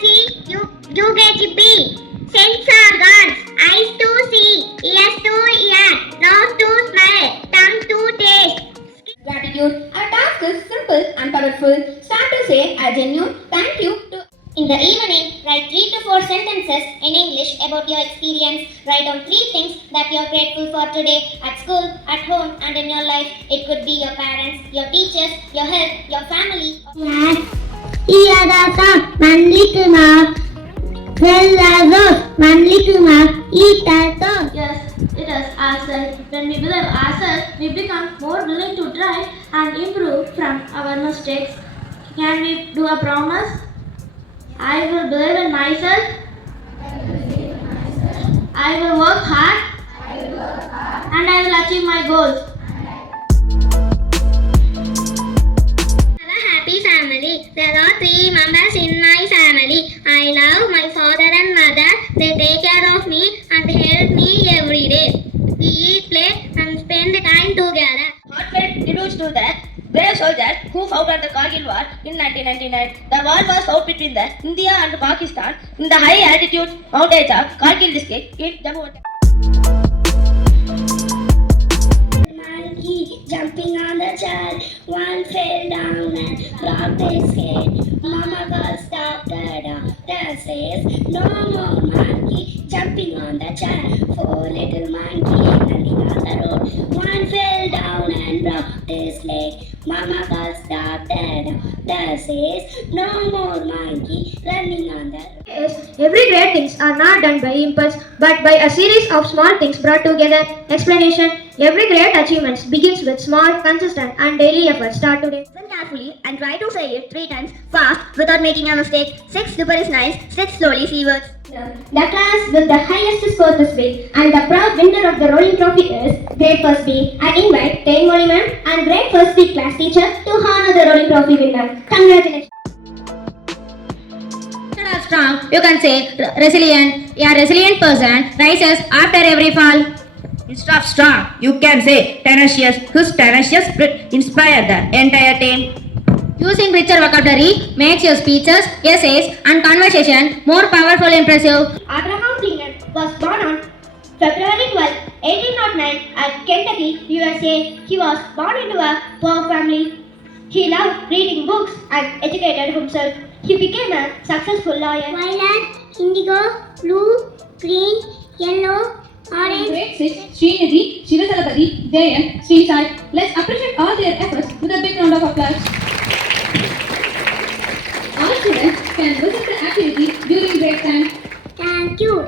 C, you get B. Sense organs, eyes to see, ears to hear, nose to smell, tongue to taste. Gratitude. Our task is simple and powerful. Start to say a genuine thank you to. In the evening, write 3 to 4 sentences in English about your experience. Write down 3 things that you are grateful for today at school, at home, and in your life. It could be your parents, your teachers, your health, your family. Yes, it is ourselves. When we believe ourselves, we become more willing to try and improve from our mistakes. Can we do a promise? I will believe in myself. I will work hard. And I will achieve my goals. Have a happy family. There are 3 members in my family. I love my father and mother. They take care of me and help me every day. We eat, play, and spend time together. Heartfelt tributes to the brave soldiers who fought at the Kargil War in 1999. The war was fought between the India and Pakistan in the high altitude mountains of Kargil district in Jammu. Monkey jumping on the chair, one fell down and broke his head. Mama girl stopped the doctor says, no more monkey jumping on the chair. 4 little monkey running on the road, one fell down and broke his leg. Mama girl stopped the doctor says, no more monkey running on the road. Yes, every great things are not done by impulse, but by a series of small things brought together. Explanation. Every great achievement begins with small, consistent, and daily efforts. Start today. Listen carefully and try to say it 3 times fast without making a mistake. Sit super is nice. Sit slowly. See words. The class with the highest score this week and the proud winner of the rolling trophy is Grade 1st B. I invite Tengoli ma'am and Grade 1st B class teacher to honor the rolling trophy winner. Congratulations. Instead of strong, you can say resilient. A resilient person rises after every fall. Instead of strong, you can say tenacious. Whose tenacious spirit inspired the entire team. Using richer vocabulary makes your speeches, essays, and conversation more powerful and impressive. Abraham Lincoln was born on February 12, 1809 at Kentucky, USA. He was born into a poor family. He loved reading books and educated himself. He became a successful lawyer. Violet, indigo, blue, green, yellow, orange. Grade 6, Srinidhi, Shivasalapati, Jayan, Sri Sai. Let's appreciate all their efforts with a big round of applause. All students can visit the activity during break time. Thank you.